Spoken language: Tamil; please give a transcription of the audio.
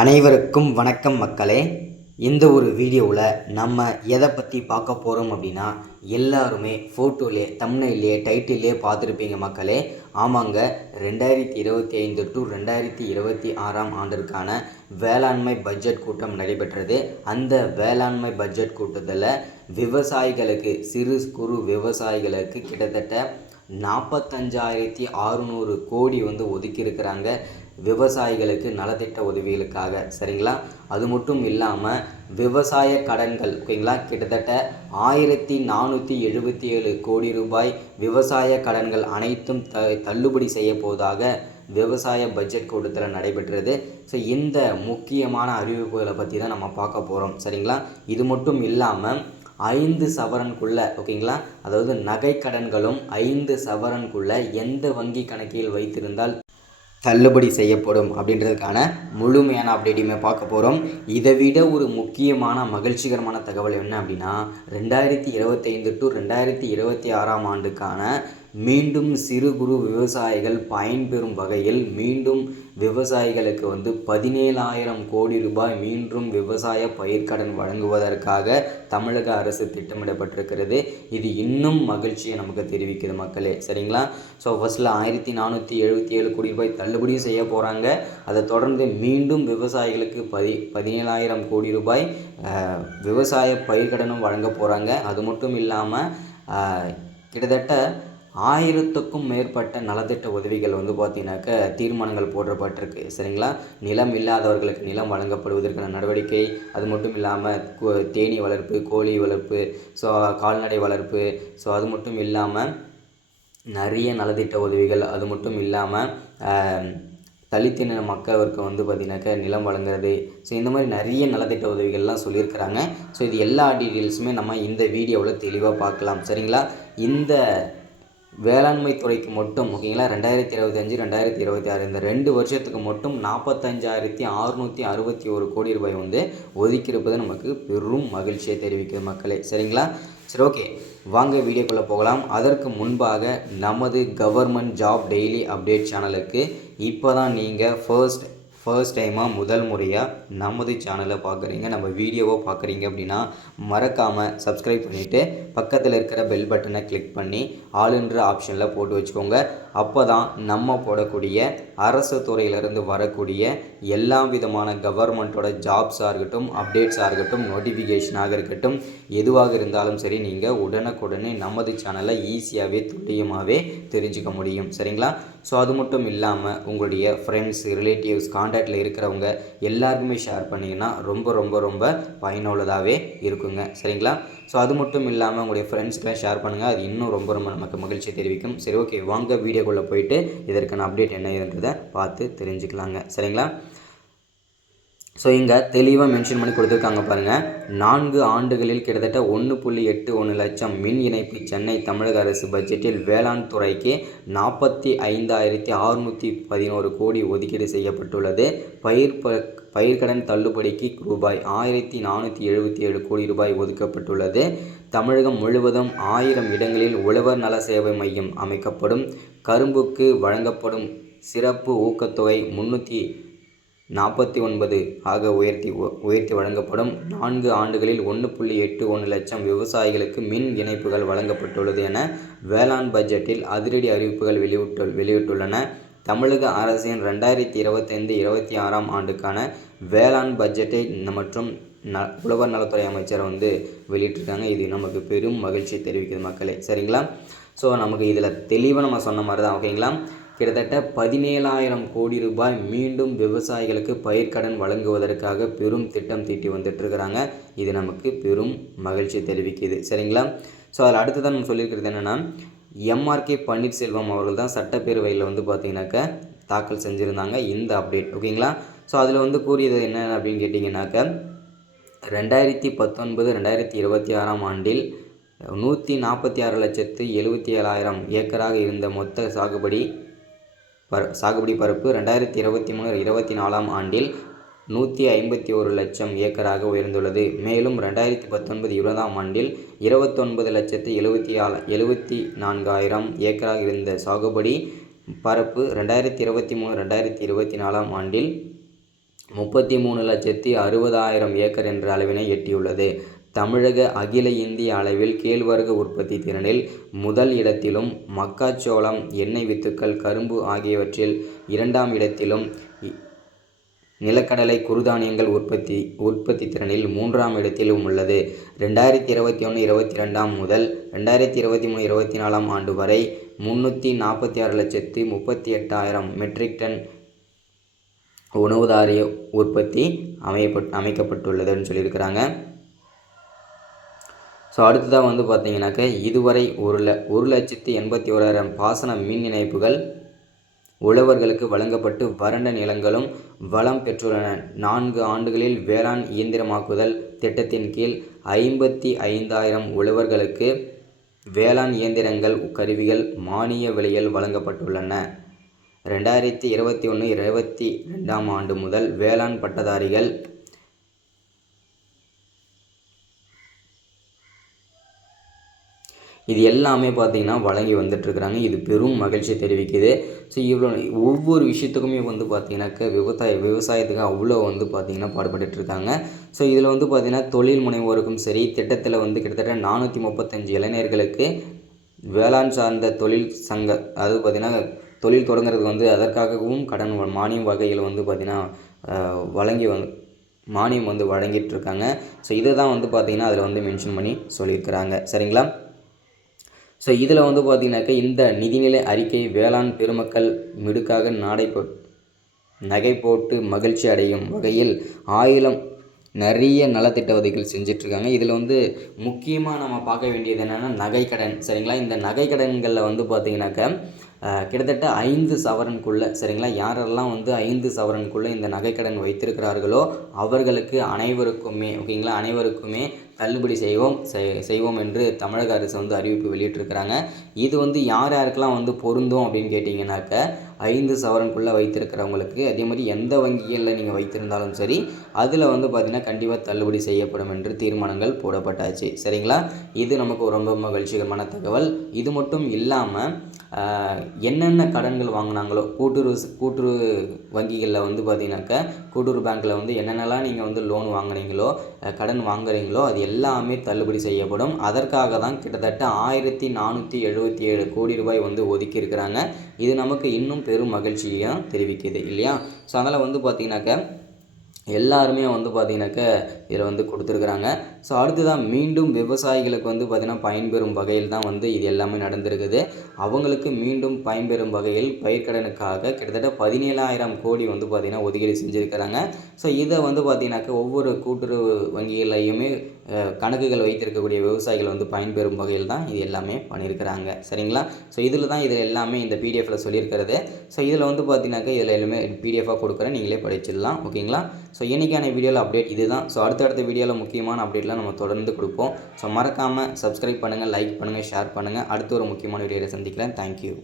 அனைவருக்கும் வணக்கம் மக்களே. இந்த ஒரு வீடியோவில் நம்ம எதை பற்றி பார்க்க போகிறோம் அப்படின்னா, எல்லாருமே ஃபோட்டோலே தம்ப்நெயிலே டைட்டிலே பார்த்துருப்பீங்க மக்களே. ஆமாங்க, 2025 டு 2026 ஆண்டிற்கான வேளாண்மை பட்ஜெட் கூட்டம் நடைபெற்றது. அந்த வேளாண்மை பட்ஜெட் கூட்டத்தில் விவசாயிகளுக்கு, சிறு குறு விவசாயிகளுக்கு கிட்டத்தட்ட 45,600 கோடி ஒதுக்கியிருக்கிறாங்க விவசாயிகளுக்கு நலத்திட்ட உதவிகளுக்காக. சரிங்களா? அது மட்டும் இல்லாமல் விவசாய கடன்கள், ஓகேங்களா, கிட்டத்தட்ட 1477 கோடி ரூபாய் விவசாய கடன்கள் அனைத்தும் தள்ளுபடி செய்ய போவதாக விவசாய பட்ஜெட் கூட்டத்தில் நடைபெற்றது. ஸோ இந்த முக்கியமான அறிவிப்புகளை பற்றி தான் நம்ம பார்க்க போகிறோம். சரிங்களா? இது மட்டும் இல்லாமல் 5 சவரனுக்குள்ளே, ஓகேங்களா, அதாவது நகை கடன்களும் 5 சவரனுக்குள்ளே எந்த வங்கி கணக்கில் வைத்திருந்தால் தள்ளுபடி செய்யப்படும் அப்படின்றதுக்கான முழுமையான அப்டேட்டையுமே பார்க்க போகிறோம். இதை விட ஒரு முக்கியமான மகிழ்ச்சிகரமான தகவல் என்ன அப்படின்னா, 2025 டு 2026 ஆண்டுக்கான மீண்டும் சிறு குறு விவசாயிகள் பயன்பெறும் வகையில் மீண்டும் விவசாயிகளுக்கு 17,000 கோடி ரூபாய் மீண்டும் விவசாய பயிர்க்கடன் வழங்குவதற்காக தமிழக அரசு திட்டமிடப்பட்டிருக்கிறது. இது இன்னும் மகிழ்ச்சியை நமக்கு தெரிவிக்குது மக்களே. சரிங்களா? ஸோ ஃபஸ்ட்டில் 1477 கோடி ரூபாய் தள்ளுபடியும் செய்ய போகிறாங்க. அதை தொடர்ந்து மீண்டும் விவசாயிகளுக்கு 17,000 கோடி ரூபாய் விவசாய பயிர்க்கடனும் வழங்க போகிறாங்க. அது மட்டும் இல்லாமல் கிட்டத்தட்ட 1000க்கும் மேற்பட்ட நலத்திட்ட உதவிகள் பார்த்தீங்கன்னாக்க தீர்மானங்கள் போடப்பட்டிருக்கு. சரிங்களா? நிலம் இல்லாதவர்களுக்கு நிலம் வழங்கப்படுவதற்கான நடவடிக்கை, அது மட்டும் இல்லாமல் தேனீ வளர்ப்பு, கோழி வளர்ப்பு, ஸோ கால்நடை வளர்ப்பு, ஸோ அது மட்டும் இல்லாமல் நிறைய நலத்திட்ட உதவிகள், அது மட்டும் இல்லாமல் தலித்தின மக்களுக்கு பார்த்திங்கனாக்கா நிலம் வழங்குறது, ஸோ இந்த மாதிரி நிறைய நலத்திட்ட உதவிகள்லாம் சொல்லியிருக்கிறாங்க. ஸோ இது எல்லா டீட்டெயில்ஸுமே நம்ம இந்த வீடியோவில் தெளிவாக பார்க்கலாம். சரிங்களா? இந்த வேளாண்மை துறைக்கு மட்டும், ஓகேங்களா, 2025 2026 இந்த 2 வருஷத்துக்கு மட்டும் 45,661 கோடி ரூபாய் ஒதுக்கியிருப்பது நமக்கு பெரும் மகிழ்ச்சியை தெரிவிக்குது மக்களே. சரிங்களா? சரி, ஓகே, வாங்க வீடியோக்குள்ளே போகலாம். அதற்கு முன்பாக நமது கவர்மெண்ட் ஜாப் டெய்லி அப்டேட் சேனலுக்கு இப்போ தான் நீங்கள் ஃபர்ஸ்ட் டைமாக முதல் முறையாக நமது சேனலை பார்க்குறீங்க, நம்ம வீடியோவை பார்க்குறீங்க அப்படின்னா மறக்காமல் சப்ஸ்கிரைப் பண்ணிவிட்டு பக்கத்தில் இருக்கிற பெல் பட்டனை கிளிக் பண்ணி ஆளுன்ற ஆப்ஷனில் போட்டு வச்சுக்கோங்க. அப்போ தான் நம்ம போடக்கூடிய அரசு துறையிலிருந்து வரக்கூடிய எல்லா விதமான கவர்மெண்ட்டோட ஜாப்ஸாக இருக்கட்டும், அப்டேட்ஸாக இருக்கட்டும், நோட்டிஃபிகேஷனாக இருக்கட்டும், எதுவாக இருந்தாலும் சரி நீங்கள் உடனுக்குடனே நமது சேனலை ஈஸியாகவே துல்லியமாகவே தெரிஞ்சுக்க முடியும். சரிங்களா? ஸோ அது மட்டும் இல்லாமல் உங்களுடைய ஃப்ரெண்ட்ஸ், ரிலேட்டிவ்ஸ், கான்டாக்டில் இருக்கிறவங்க எல்லாருக்குமே ஷேர் பண்ணிங்கன்னா ரொம்ப ரொம்ப ரொம்ப பயனுள்ளதாகவே இருக்குங்க. சரிங்களா? ஸோ அது மட்டும் இல்லாமல் உங்களுடைய ஃப்ரெண்ட்ஸ்க்கெலாம் ஷேர் பண்ணுங்கள். அது இன்னும் ரொம்ப ரொம்ப நமக்கு மகிழ்ச்சி தெரிவிக்கும். சரி, ஓகே, வாங்க வீடியோக்குள்ளே போயிட்டு இதற்கான அப்டேட் என்ன ஏதுன்றதை பார்த்து தெரிஞ்சுக்கலாங்க. சரிங்களா? ஸோ இங்கே தெளிவாக மென்ஷன் பண்ணி கொடுத்துருக்காங்க பாருங்கள். 4 ஆண்டுகளில் கிட்டத்தட்ட 1.81 லட்சம் மின் இணைப்பு சென்னை தமிழக அரசு பட்ஜெட்டில் வேளாண் துறைக்கு 45,611 கோடி ஒதுக்கீடு செய்யப்பட்டுள்ளது. பயிர்க்கடன் தள்ளுபடிக்கு ரூபாய் 1,477 கோடி ரூபாய் ஒதுக்கப்பட்டுள்ளது. தமிழகம் முழுவதும் 1000 இடங்களில் உழவர் நல சேவை மையம் அமைக்கப்படும். கரும்புக்கு வழங்கப்படும் சிறப்பு ஊக்கத்தொகை 349 ஆக உயர்த்தி வழங்கப்படும். 4 ஆண்டுகளில் 1.81 லட்சம் விவசாயிகளுக்கு மின் இணைப்புகள் வழங்கப்பட்டுள்ளது என வேளாண் பட்ஜெட்டில் அதிரடி அறிவிப்புகள் வெளியிட்டுள்ளன. தமிழக அரசின் 2025-26 ஆண்டுக்கான வேளாண் பட்ஜெட்டை மற்றும் உழவர் நலத்துறை அமைச்சர் வெளியிட்டிருக்காங்க. இது நமக்கு பெரும் மகிழ்ச்சி தெரிவிக்குது மக்களே. சரிங்களா? ஸோ நமக்கு இதில் தெளிவாக நம்ம சொன்ன மாதிரி தான், ஓகேங்களா, கிட்டத்தட்ட 17,000 கோடி ரூபாய் மீண்டும் விவசாயிகளுக்கு பயிர்க்கடன் வழங்குவதற்காக பெரும் திட்டம் தீட்டி வந்துட்டுருக்கிறாங்க. இது நமக்கு பெரும் மகிழ்ச்சி தெரிவிக்குது. சரிங்களா? ஸோ அதில் அடுத்ததான் நம்ம சொல்லியிருக்கிறது என்னென்னா, எம்ஆர்கே பன்னீர்செல்வம் அவர்கள் தான் சட்டப்பேரவையில் பார்த்தீங்கன்னாக்கா தாக்கல் செஞ்சுருந்தாங்க இந்த அப்டேட், ஓகேங்களா. ஸோ அதில் கூறியது என்ன அப்படின்னு கேட்டிங்கனாக்கா, 2019-2026 ஆண்டில் 146,77,000 ஏக்கராக இருந்த மொத்த சாகுபடி பரப்பு 2023-24 ஆண்டில் 151 லட்சம் ஏக்கராக உயர்ந்துள்ளது. மேலும் 2019-20 ஆண்டில் 29,74,000 ஏக்கராக இருந்த சாகுபடி பரப்பு 2023-24 ஆண்டில் 33,60,000 ஏக்கர் என்ற அளவினை எட்டியுள்ளது. தமிழக அகில இந்திய அளவில் கேழ்வரகு உற்பத்தி திறனில் முதல் இடத்திலும், மக்காச்சோளம், எண்ணெய் வித்துக்கள், கரும்பு ஆகியவற்றில் 2ஆம் இடத்திலும், நிலக்கடலை, குறுதானியங்கள் உற்பத்தி திறனில் 3ஆம் இடத்திலும் உள்ளது. 2021-22 முதல் 2023-24 ஆண்டு வரை 346,38,000 மெட்ரிக் டன் உணவு தானிய உற்பத்தி அமைக்கப்பட்டுள்ளதுன்னு சொல்லியிருக்கிறாங்க. ஸோ அடுத்ததாக வந்து பார்த்தீங்கன்னாக்க இதுவரை 1,81,000 பாசன மின் இணைப்புகள் உழவர்களுக்கு வழங்கப்பட்டு வறண்ட நிலங்களும் வளம் பெற்றுள்ளன. 4 ஆண்டுகளில் வேளாண் இயந்திரமாக்குதல் திட்டத்தின் கீழ் 55,000 உழவர்களுக்கு வேளாண் இயந்திரங்கள், கருவிகள் மானிய விலையில் வழங்கப்பட்டுள்ளன. 2021-22 ஆண்டு முதல் வேளாண் பட்டதாரிகள் இது எல்லாமே பார்த்திங்கன்னா வழங்கி வந்துட்டுருக்குறாங்க. இது பெரும் மகிழ்ச்சி தெரிவிக்குது. ஸோ இவ்வளோ ஒவ்வொரு விஷயத்துக்குமே வந்து பார்த்திங்கனாக்க விவசாயத்துக்கு அவ்வளோ வந்து பார்த்திங்கன்னா பாடுபட்டுருக்காங்க. ஸோ இதில் வந்து பார்த்திங்கன்னா தொழில் முனைவோருக்கும் சரி, திட்டத்தில் வந்து கிட்டத்தட்ட 435 இளைஞர்களுக்கு வேளாண் சார்ந்த தொழில் சங்க, அதாவது பார்த்திங்கன்னா தொழில் தொடங்குறதுக்கு வந்து அதற்காகவும் கடன் மானியம் வகையில் வந்து பார்த்திங்கன்னா மானியம் வந்து வழங்கிட்டு இருக்காங்க. ஸோ இதை தான் வந்து பார்த்திங்கன்னா அதில் வந்து மென்ஷன் பண்ணி சொல்லியிருக்கிறாங்க. சரிங்களா? ஸோ இதில் வந்து பார்த்திங்கனாக்கா இந்த நிதிநிலை அறிக்கை வேளாண் பெருமக்கள் மிடுக்காக நகை போட்டு மகிழ்ச்சி அடையும் வகையில் நிறைய நலத்திட்ட உதவிகள் செஞ்சிட்ருக்காங்க. இதில் வந்து முக்கியமாக நம்ம பார்க்க வேண்டியது என்னென்னா நகைக்கடன். சரிங்களா? இந்த நகைக்கடன்களில் வந்து பார்த்திங்கனாக்கா கிட்டத்தட்ட 5 சவரனுக்குள்ளே, சரிங்களா, யாரெல்லாம் வந்து 5 சவரனுக்குள்ளே இந்த நகைக்கடன் வைத்திருக்கிறார்களோ அவர்களுக்கு அனைவருக்குமே தள்ளுபடி செய்வோம் என்று தமிழக அரசு வந்து அறிவிப்பு வெளியிட்டிருக்கிறாங்க. இது வந்து யாருக்கெல்லாம் வந்து பொருந்தும் அப்படின்னு கேட்டிங்கனாக்க 5 சவரனுக்குள்ளே வைத்திருக்கிறவங்களுக்கு, அதே மாதிரி எந்த வங்கிகளில் நீங்கள் வைத்திருந்தாலும் சரி அதில் வந்து பார்த்திங்கன்னா கண்டிப்பாக தள்ளுபடி செய்யப்படும் என்று தீர்மானங்கள் போடப்பட்டாச்சு. சரிங்களா? இது நமக்கு ரொம்ப மகிழ்ச்சிகரமான தகவல். இது மட்டும் இல்லாமல் என்னென்ன கடன்கள் வாங்கினாங்களோ கூட்டுறவு வங்கிகளில் வந்து பார்த்திங்கனாக்கா கூட்டுறவு பேங்க்கில் வந்து என்னென்னலாம் நீங்கள் வந்து லோன் வாங்குறீங்களோ, கடன் வாங்குறீங்களோ அது எல்லாமே தள்ளுபடி செய்யப்படும். அதற்காக தான் கிட்டத்தட்ட 1,477 கோடி ரூபாய் வந்து ஒதுக்கி இருக்கிறாங்க. இது நமக்கு இன்னும் பெரும் மகிழ்ச்சியாக தெரிவிக்குது இல்லையா? ஸோ அதனால் வந்து பார்த்திங்கனாக்கா எல்லாருமே வந்து பார்த்திங்கனாக்கா இதில் வந்து கொடுத்துருக்குறாங்க. ஸோ அடுத்ததான் மீண்டும் விவசாயிகளுக்கு வந்து பார்த்திங்கன்னா பயன்பெறும் வகையில் தான் வந்து இது எல்லாமே நடந்திருக்குது. அவங்களுக்கு மீண்டும் பயன்பெறும் வகையில் பயிர்க்கடனுக்காக கிட்டத்தட்ட 17,000 கோடி வந்து பார்த்திங்கன்னா ஒதுக்கீடு செஞ்சுருக்கிறாங்க. ஸோ இதை வந்து பார்த்திங்கனாக்கா ஒவ்வொரு கூட்டுறவு வங்கிகளையுமே கணக்குகள் வைத்திருக்கக்கூடிய விவசாயிகள் வந்து பயன்பெறும் வகையில் தான் இது எல்லாமே பண்ணியிருக்கிறாங்க. சரிங்களா? ஸோ இதில் எல்லாமே இந்த பிடிஎஃப்பில் சொல்லியிருக்கிறது. ஸோ இதில் வந்து பார்த்திங்கனாக்கா இதில் எல்லாமே பிடிஎஃபாக கொடுக்குறேன், நீங்களே படிச்சிடலாம். ஓகேங்களா? ஸோ இன்றைக்கான வீடியோவில் அப்டேட் இது தான். ஸோ அடுத்த வீடியோவில் முக்கியமான அப்டேட்லாம் நம்ம தொடர்ந்து கொடுப்போம். ஸோ மறக்காமல் சப்ஸ்கிரைப் பண்ணுங்கள், லைக் பண்ணுங்கள், ஷேர் பண்ணுங்கள். அடுத்த ஒரு முக்கியமான வீடியோவில் சந்திக்கிறேன். தேங்க்யூ.